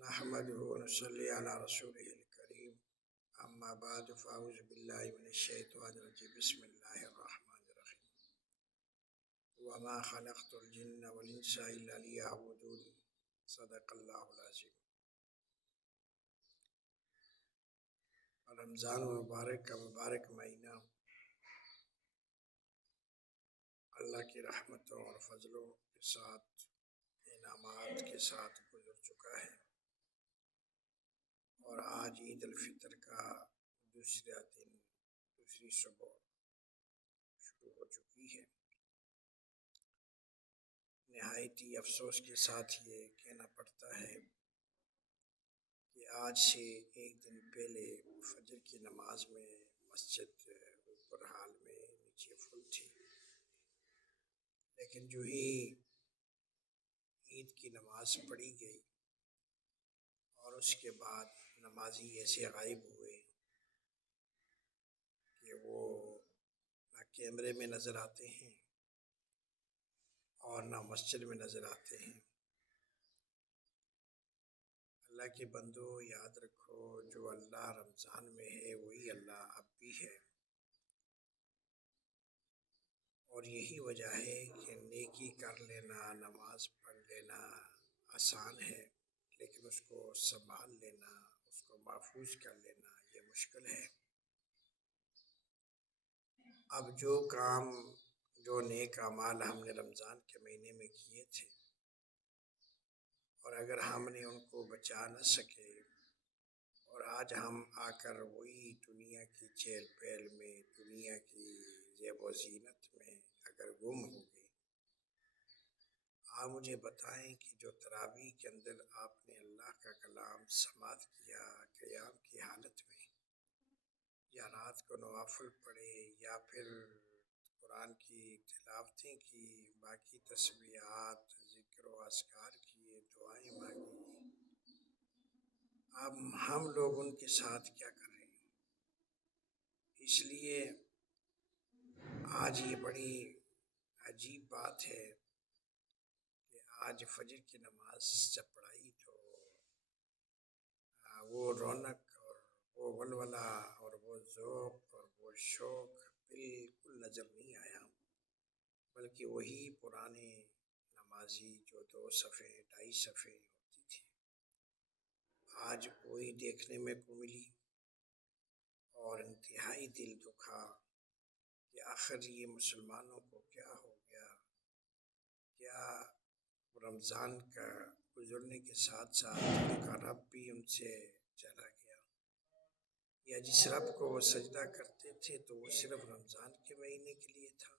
نحمده ونصلي على رسوله الكريم اما بعد فاعوذ بالله من الشیطان الرجیم بسم اللہ الرحمن الرحیم وما خلقت الجن والانس الا ليعبدون صدق اللہ العظیم۔ رمضان مبارک کا مبارک مہینہ اللہ کی رحمتوں اور فضلوں کے ساتھ انعامات کے ساتھ گزر چکا ہے، اور آج عید الفطر کا دوسری صبح شروع ہو چکی ہے۔ نہایت ہی افسوس کے ساتھ یہ کہنا پڑتا ہے کہ آج سے ایک دن پہلے فجر کی نماز میں مسجد اوپر حال میں نیچے فل تھی، لیکن جو ہی عید کی نماز پڑھی گئی اور اس کے بعد نمازی ایسے غائب ہوئے کہ وہ نہ کیمرے میں نظر آتے ہیں اور نہ مسجد میں نظر آتے ہیں۔ اللہ کے بندو یاد رکھو، جو اللہ رمضان میں ہے وہی اللہ اب بھی ہے، اور یہی وجہ ہے کہ نیکی کر لینا، نماز پڑھ لینا آسان ہے، لیکن اس کو سنبھال لینا، اس کو محفوظ کر لینا یہ مشکل ہے۔ اب جو نیک اعمال ہم نے رمضان کے مہینے میں کیے تھے، اور اگر ہم نے ان کو بچا نہ سکے اور آج ہم آ کر وہی دنیا کی چہل پہل میں، دنیا کی زیب و زینت میں اگر گم ہو گئے، آپ مجھے بتائیں کہ جو تراویح کے اندر آپ نے اللہ کا کلام سماعت کیا قیام کی حالت میں، یا رات کو نوافل پڑھے، یا پھر قرآن کی تلاوتیں کی، باقی تسبیحات، ذکر و اذکار کیے، دعائیں مانگی، اب ہم لوگ ان کے ساتھ کیا کر رہے ہیں؟ اس لیے آج یہ بڑی عجیب بات ہے کہ آج فجر کی نماز جب پڑھائی تو وہ رونق اور وہ ولولہ اور وہ ذوق اور وہ شوق بالکل نظر نہیں آیا، بلکہ وہی پرانے نمازی جو 2 صفحے 2.5 صفحے ہوتی تھی، آج وہی دیکھنے میں کو ملی، اور انتہائی دل دکھا کہ آخر یہ مسلمانوں کو کیا ہو گیا، کیا رمضان کا گزرنے کے ساتھ ساتھ ان کا رب بھی ان سے چلا گیا، یا جس رب کو وہ سجدہ کرتے تھے تو وہ صرف رمضان کے مہینے کے لیے تھا،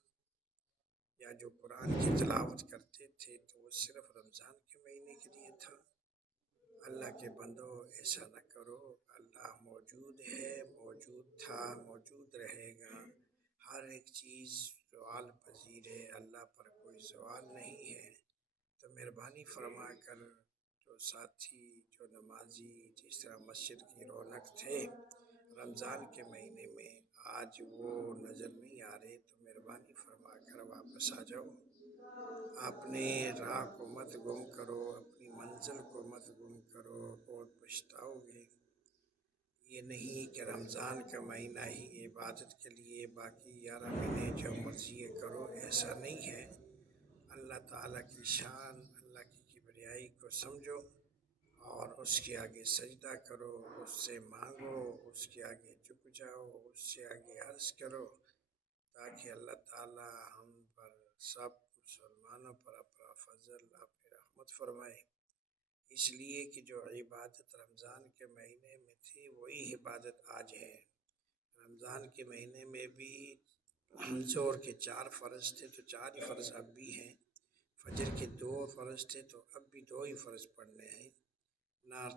یا جو قرآن کی تلاوت کرتے تھے تو وہ صرف رمضان کے مہینے کے لیے تھا۔ اللہ کے بندو ایسا نہ کرو، اللہ موجود ہے، موجود تھا، موجود رہے گا، ہر ایک چیز زوال پذیر ہے، اللہ پر کوئی زوال نہیں ہے۔ تو مہربانی فرما کر جو ساتھی، جو نمازی جس طرح مسجد کی رونق تھے رمضان کے مہینے میں، آج وہ نظر نہیں آ رہے، تو مہربانی فرما کر واپس آ جاؤ، اپنے راہ کو مت گم کرو، اپنی منزل کو مت گم کرو، بہت پچھتاؤ گے۔ یہ نہیں کہ رمضان کا مہینہ ہی عبادت کے لیے، باقی 11 مہینے جو مرضی کرو، ایسا نہیں ہے۔ اللہ تعالیٰ کی شان، اللہ کی کبریائی کو سمجھو اور اس کے آگے سجدہ کرو، اس سے مانگو، اس کے آگے جھک جاؤ، اس سے آگے عرض کرو، تاکہ اللہ تعالیٰ ہم پر سب مسلمانوں پر اپنا فضل، اپنی رحمت فرمائے۔ اس لیے کہ جو عبادت رمضان کے مہینے میں تھی وہی عبادت آج ہے۔ رمضان کے مہینے میں بھی زور کے 4 فرض تھے تو 4 ہی فرض اب بھی ہیں، فجر کے 2 فرض تھے تو اب بھی 2 ہی فرض پڑھنے ہیں۔ نہ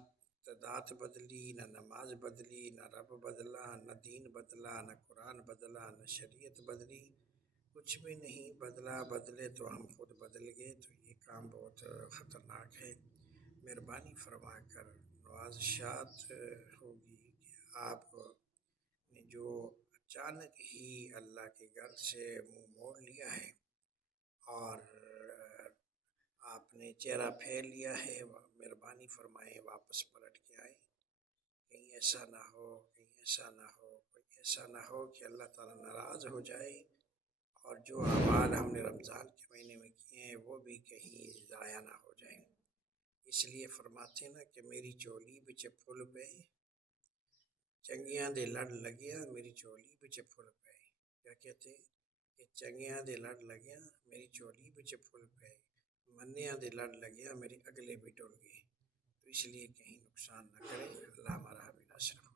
تعداد بدلی، نہ نماز بدلی، نہ رب بدلا، نہ دین بدلا، نہ قرآن بدلا، نہ شریعت بدلی، کچھ بھی نہیں بدلا۔ بدلے تو ہم خود بدل گئے، تو یہ کام بہت خطرناک ہے۔ مہربانی فرما کر نوازشات ہوگی کہ آپ نے جو اچانک ہی اللہ کے گھر سے منہ موڑ لیا ہے اور آپ نے چہرہ پھیر لیا ہے، مہربانی مہربانی فرمائیں واپس پلٹ کے آئیں، کہیں ایسا نہ ہو، کوئی ایسا نہ ہو کہ اللہ تعالیٰ ناراض ہو جائے اور جو اعمال ہم نے رمضان کے مہینے میں کیے ہیں وہ بھی کہیں ضائع نہ ہو جائیں۔ اس لیے فرماتے نا کہ میری چولی بچ پھول پہ چنگیاں دے لڑ لگیا، میری چولی بچ پھول پہ، کیا کہتے ہیں کہ چنگیاں دے لڑ لگیا میری چولی بچ پھول پہ، منیاں دے لڑ لگیا میرے اگلے بھی ٹل گئے۔ تو اس لیے کہیں نقصان نہ کریں، اللہ ہمارا حامی ناصر ہو۔